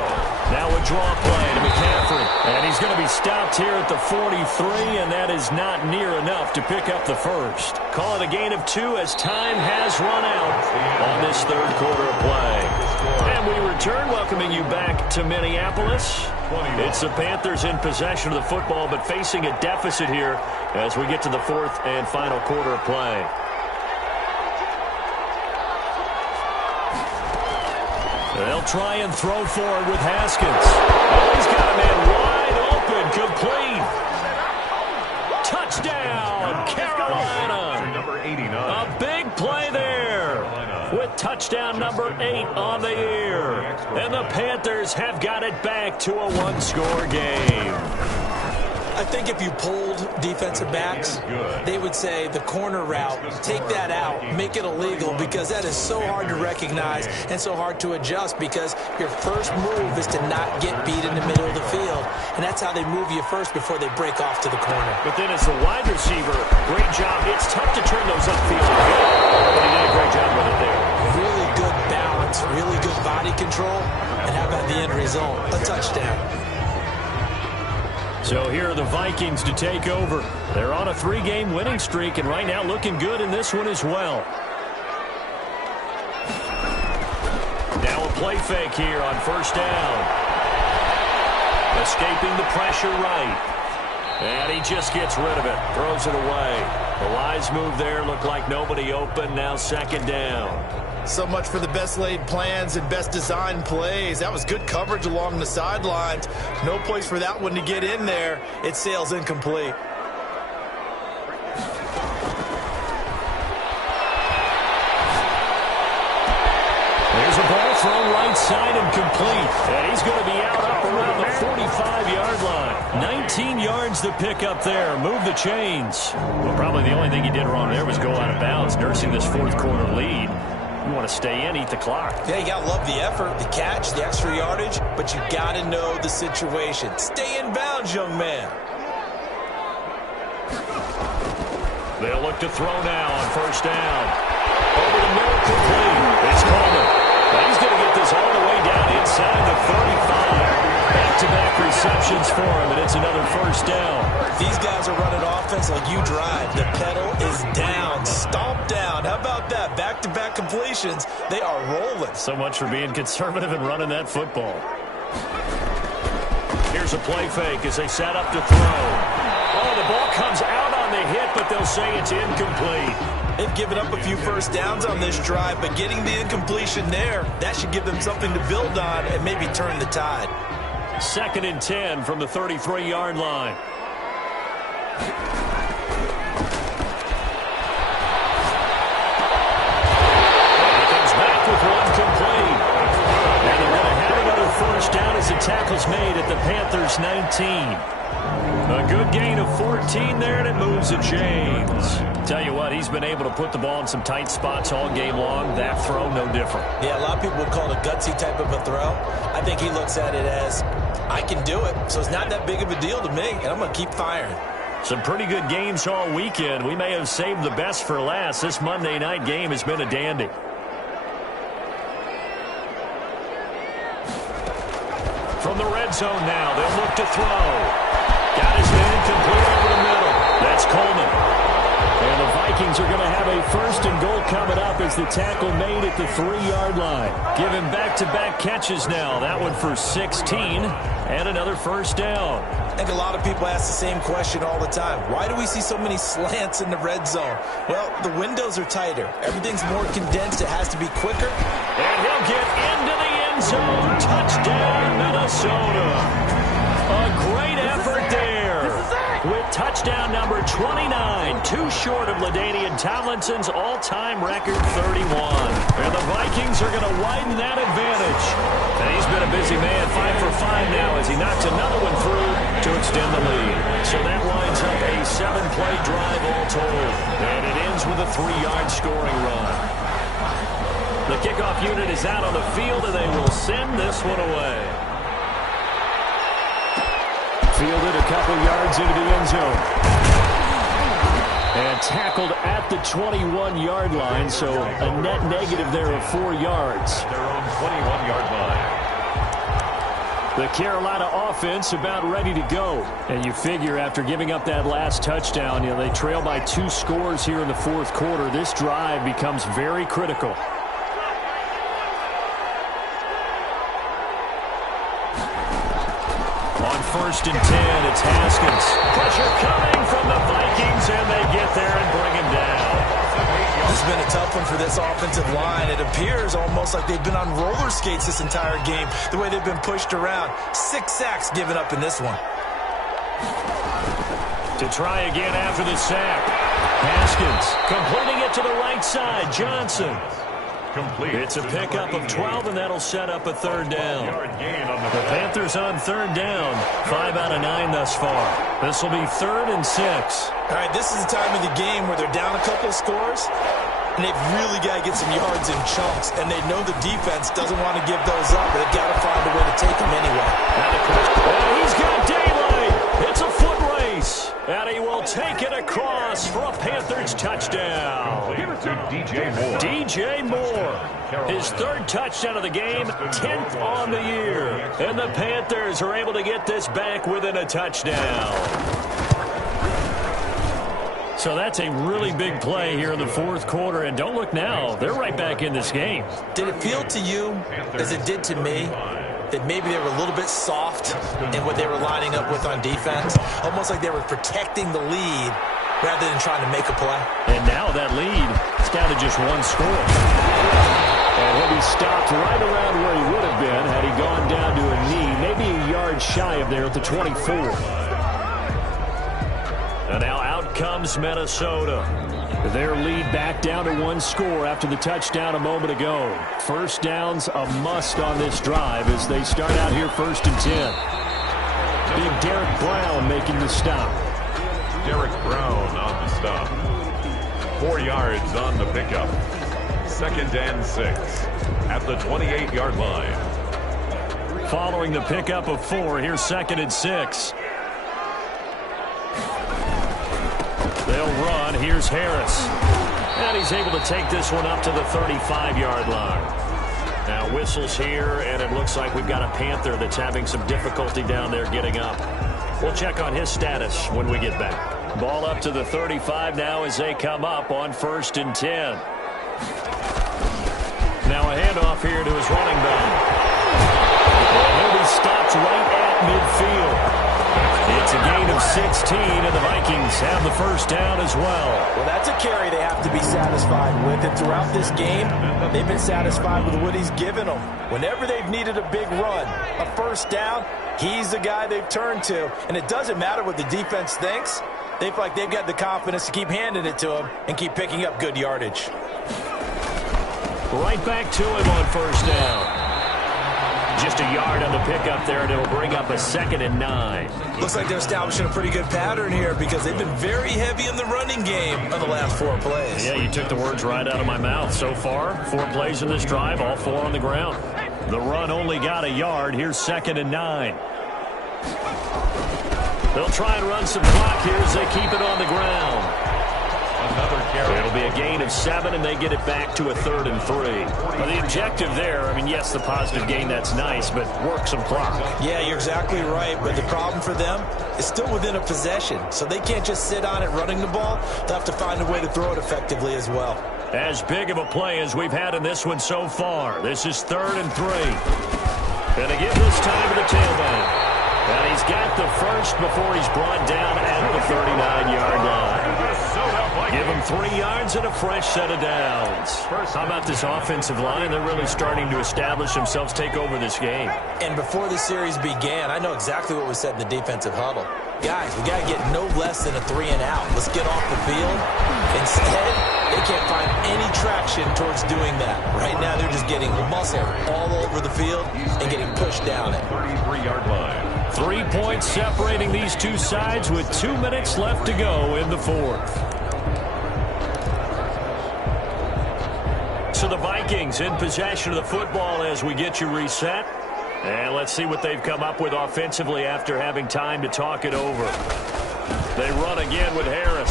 Now a draw play to McCaffrey. And he's going to be stopped here at the 43, and that is not near enough to pick up the first. Call it a gain of 2 as time has run out on this 3rd quarter of play. And we return, welcoming you back to Minneapolis. It's the Panthers in possession of the football, but facing a deficit here as we get to the 4th and final quarter of play. They'll try and throw forward with Haskins. Oh, he's got a man wide open, complete. Touchdown, Carolina. Number 89. A big play there with touchdown number 8 on the year. And the Panthers have got it back to a 1-score game. I think if you polled defensive backs, they would say the corner route, take that out, make it illegal, because that is so hard to recognize and so hard to adjust, because your first move is to not get beat in the middle of the field. And that's how they move you first before they break off to the corner. But then as the wide receiver, great job. It's tough to turn those upfield, but he did a great job with it there. Really good balance, really good body control, and how about the end result? A touchdown. So here are the Vikings to take over. They're on a 3-game winning streak, and right now looking good in this one as well. Now a play fake here on 1st down. Escaping the pressure right. And he just gets rid of it, throws it away. The wise move there, looked like nobody open, now 2nd down. So much for the best laid plans and best designed plays. That was good coverage along the sidelines. No place for that one to get in there. It sails incomplete. There's a ball thrown right side and complete. And he's going to be out up around the 45-yard line. 19 yards to pick up there. Move the chains. Well, probably the only thing he did wrong there was go out of bounds, nursing this 4th quarter lead. You want to stay in, eat the clock. Yeah, you got to love the effort, the catch, the extra yardage, but you got to know the situation. Stay in bounds, young man. They'll look to throw now on first down. Over the middle, complete. It's Coleman. Now he's going to get this all the way down inside the 35. Back-to-back receptions for him, and it's another first down. These guys are running offense like you drive. The pedal is down, stomp down. How about that? Back-to-back completions. They are rolling. So much for being conservative and running that football. Here's a play fake as they set up to throw. Oh, the ball comes out on the hit, but they'll say it's incomplete. They've given up a few first downs on this drive, but getting the incompletion there, that should give them something to build on and maybe turn the tide. 2nd and 10 from the 33-yard line. And he comes back with one complete. And they're going to have another first down as the tackle's made at the Panthers' 19. A good gain of 14 there, and it moves to James. Tell you what, he's been able to put the ball in some tight spots all game long. That throw, no different. Yeah, a lot of people would call it a gutsy type of a throw. I think he looks at it as, I can do it, so it's not that big of a deal to me, and I'm going to keep firing. Some pretty good games all weekend. We may have saved the best for last. This Monday night game has been a dandy. From the red zone now, they'll look to throw. Got his man complete over the middle. That's Coleman. And the Vikings are going to have a 1st and goal coming up as the tackle made at the 3-yard line. Giving back-to-back catches now. That one for 16 and another first down. I think a lot of people ask the same question all the time. Why do we see so many slants in the red zone? Well, the windows are tighter. Everything's more condensed. It has to be quicker. And he'll get into the end zone. Touchdown, Minnesota. A great effort there with touchdown number 29, too short of LaDainian Tomlinson's all-time record 31. And the Vikings are going to widen that advantage. And he's been a busy man, 5 for 5 now as he knocks another one through to extend the lead. So that winds up a 7-play drive all told. And it ends with a 3-yard scoring run. The kickoff unit is out on the field, and they will send this one away. Fielded a couple yards into the end zone. And tackled at the 21-yard line, so a net negative there of 4 yards. Their own 21-yard line. The Carolina offense about ready to go. And you figure after giving up that last touchdown, they trail by 2 scores here in the 4th quarter. This drive becomes very critical. On 1st and 10, it's Haskins. Pressure coming from the Vikings, and they get there and bring him down. This has been a tough one for this offensive line. It appears almost like they've been on roller skates this entire game, the way they've been pushed around. 6 sacks given up in this one. To try again after the sack. Haskins completing it to the right side. Johnson. Complete. It's a pickup of 12, and that'll set up a 3rd down. The Panthers on 3rd down. 5 out of 9 thus far. This will be 3rd and 6. All right, this is the time of the game where they're down a couple of scores, and they've really got to get some yards in chunks, and they know the defense doesn't want to give those up, but they've got to find a way to take them anyway. And he's got daylight. It's a foot race, and he will take it across for a Panthers touchdown. DJ Moore. DJ Moore, his 3rd touchdown of the game, 10th on the year. And the Panthers are able to get this back within a touchdown. So that's a really big play here in the 4th quarter. And don't look now, they're right back in this game. Did it feel to you, as it did to me, that maybe they were a little bit soft in what they were lining up with on defense? Almost like they were protecting the lead rather than trying to make a play. And now that lead is down to just 1 score. And he'll be stopped right around where he would have been had he gone down to a knee, maybe a yard shy of there at the 24. And now out comes Minnesota. Their lead back down to 1 score after the touchdown a moment ago. First down's a must on this drive as they start out here 1st and 10. Big Derek Brown making the stop. Derek Brown on the stop. 4 yards on the pickup. 2nd and 6 at the 28-yard line. Following the pickup of 4, here's 2nd and 6. They'll run. Here's Harris. And he's able to take this one up to the 35-yard line. Now whistles here, and it looks like we've got a Panther that's having some difficulty down there getting up. We'll check on his status when we get back. Ball up to the 35 now as they come up on 1st and 10. Now a handoff here to his running back. And he'll be stopped right at midfield. It's a gain of 16, and the Vikings have the first down as well. Well, that's a carry they have to be satisfied with. And throughout this game, they've been satisfied with what he's given them. Whenever they've needed a big run, a first down, he's the guy they've turned to. And it doesn't matter what the defense thinks. They feel like they've got the confidence to keep handing it to him and keep picking up good yardage. Right back to him on 1st down. Just a yard on the pickup there, and it'll bring up a 2nd and 9. Looks like they're establishing a pretty good pattern here because they've been very heavy in the running game on the last 4 plays. Yeah, you took the words right out of my mouth. So far, 4 plays in this drive, all 4 on the ground. The run only got a yard. Here's 2nd and 9. They'll try and run some clock here as they keep it on the ground. Another carry. It'll be a gain of 7, and they get it back to a 3rd and 3. Well, the objective there, I mean, yes, the positive gain, that's nice, but work some clock. Yeah, you're exactly right, but the problem for them is still within a possession, so they can't just sit on it running the ball. They'll have to find a way to throw it effectively as well. As big of a play as we've had in this one so far. This is 3rd and 3. And they give this time to the tailback. And he's got the first before he's brought down at the 39-yard line. Give him 3 yards and a fresh set of downs. How about this offensive line? They're really starting to establish themselves, take over this game. And before the series began, I know exactly what was said in the defensive huddle. Guys, we got to get no less than a 3 and out. Let's get off the field. Instead, they can't find any traction towards doing that. Right now, they're just getting muscle all over the field and getting pushed down it. 33-yard line. 3 points separating these two sides with 2 minutes left to go in the 4th. So the Vikings in possession of the football as we get you reset. And let's see what they've come up with offensively after having time to talk it over. They run again with Harris.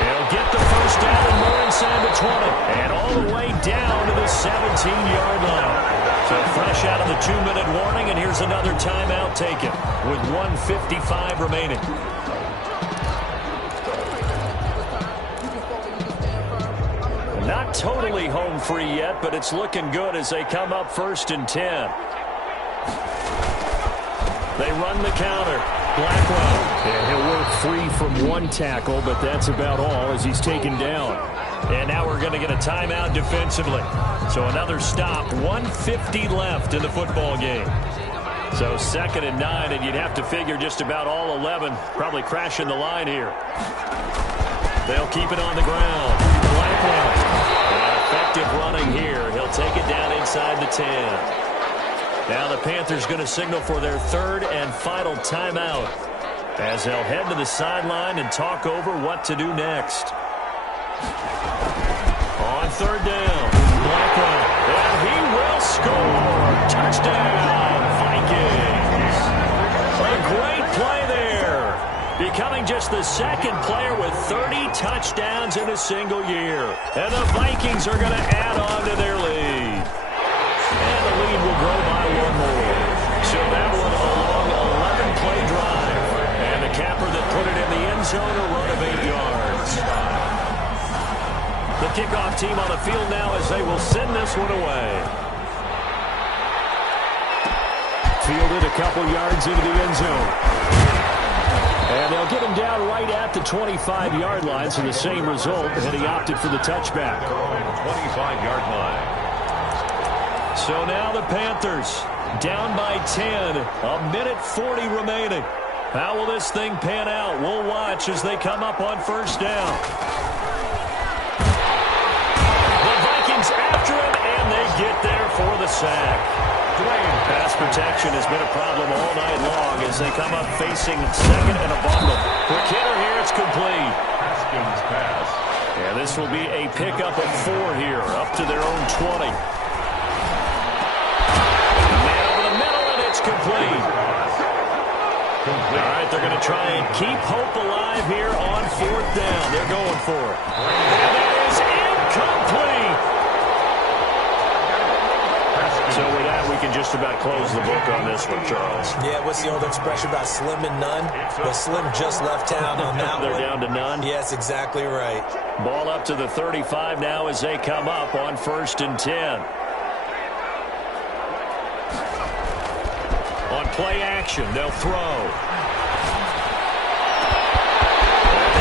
They'll get the first down and more inside the 20. And all the way down to the 17-yard line. So fresh out of the 2-minute warning, and here's another timeout taken with 1:55 remaining. Not totally home free yet, but it's looking good as they come up 1st and 10. They run the counter. Blackwell. Yeah, he'll work free from 1 tackle, but that's about all as he's taken down. And now we're going to get a timeout defensively. So another stop. 1:50 left in the football game. So 2nd and 9, and you'd have to figure just about all 11 probably crashing the line here. They'll keep it on the ground. Blackwell. Effective running here. He'll take it down inside the 10. Now the Panthers going to signal for their 3rd and final timeout as they'll head to the sideline and talk over what to do next. On 3rd down, Blackwell, and he will score. Touchdown, Vikings. A great play there. Becoming just the 2nd player with 30 touchdowns in a single year. And the Vikings are going to add on to their lead. And the lead will grow by 1 more. So that one a long 11-play drive. And the capper that put it in the end zone, a run of 8 yards. The kickoff team on the field now as they will send this one away. Fielded a couple yards into the end zone. And they'll get him down right at the 25-yard line, so the same result, and he opted for the touchback. 25-yard line. So now the Panthers down by 10, a minute 40 remaining. How will this thing pan out? We'll watch as they come up on 1st down. The Vikings after him, and they get there for the sack. Pass protection has been a problem all night long as they come up facing 2nd and a bundle. Quick hitter here, it's complete. Haskins pass. And This will be a pickup of 4 here, up to their own 20. Man over the middle, and it's complete. All right, they're going to try and keep hope alive here on 4th down. They're going for it. And that is incomplete. So with that, we can just about close the book on this one, Charles. Yeah, what's the old expression about slim and none? Well, Slim just left town on that They're one. down to none. Yes, exactly right. Ball up to the 35 now as they come up on 1st and 10. On play action, they'll throw.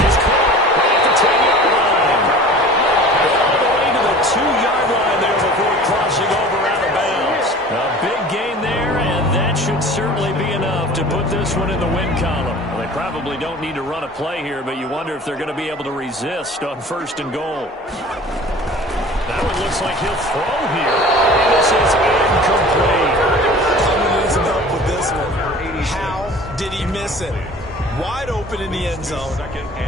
He's caught right at the 10-yard line. All the way to the 2-yard line there before crossing over out of bounds. A big gain there, and that should certainly be enough to put this one in the win column. Well, they probably don't need to run a play here, but you wonder if they're going to be able to resist on 1st and goal. That one looks like he'll throw here. And this is incomplete. Up with this one. How did he miss it? Wide open in the end zone.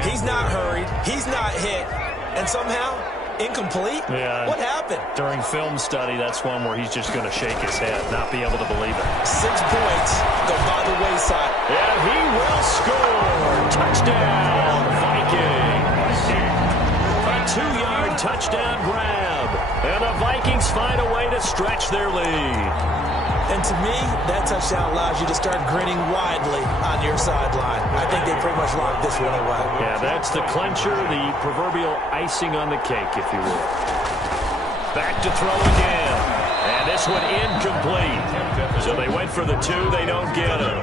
He's not hurried. He's not hit. And somehow, incomplete? Yeah. What happened? During film study, that's one where he's just going to shake his head, not be able to believe it. 6 points go by the wayside. And he will score. Touchdown, Vikings. A 2-yard touchdown grab. And the Vikings find a way to stretch their lead. And to me, that touchdown allows you to start grinning widely on your sideline. I think they pretty much locked this one away. Yeah, that's the clincher, the proverbial icing on the cake, if you will. Back to throw again. And this one incomplete. So they went for the 2. They don't get it.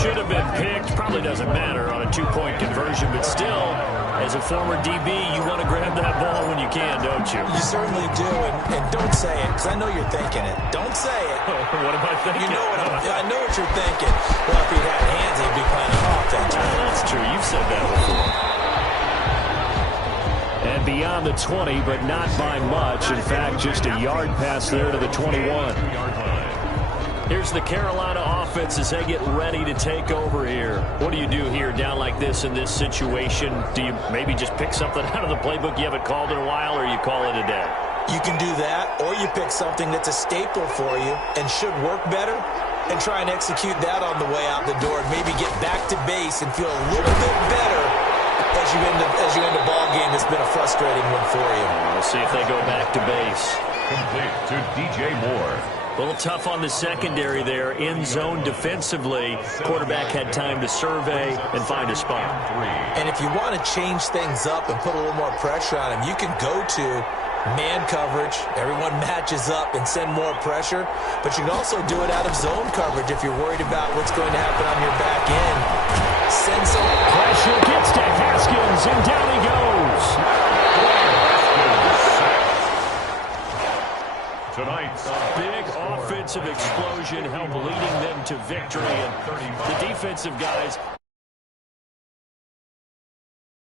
Should have been picked. Probably doesn't matter on a 2-point conversion, but still, as a former DB, you want to grab that ball when you can, don't you? You certainly do, and don't say it, because I know you're thinking it. Don't say it. What am I thinking? You know I know what you're thinking. Well, if he'd had hands, he'd be playing offense. That's true. You've said that before. And beyond the 20, but not by much. In fact, just a yard pass there to the 21. Here's the Carolina offense as they get ready to take over here. What do you do here down like this in this situation? Do you maybe just pick something out of the playbook you haven't called in a while, or you call it a day? You can do that, or you pick something that's a staple for you and should work better and try and execute that on the way out the door and maybe get back to base and feel a little bit better as you end a ball game that's been a frustrating one for you. We'll see if they go back to base. Complete to DJ Moore. A little tough on the secondary there. In zone defensively. Quarterback had time to survey and find a spot. And if you want to change things up and put a little more pressure on him, you can go to man coverage. Everyone matches up and send more pressure. But you can also do it out of zone coverage if you're worried about what's going to happen on your back end. Send some pressure. Gets to Haskins, and down he goes. Tonight's big offensive explosion helped leading them to victory, and the defensive guys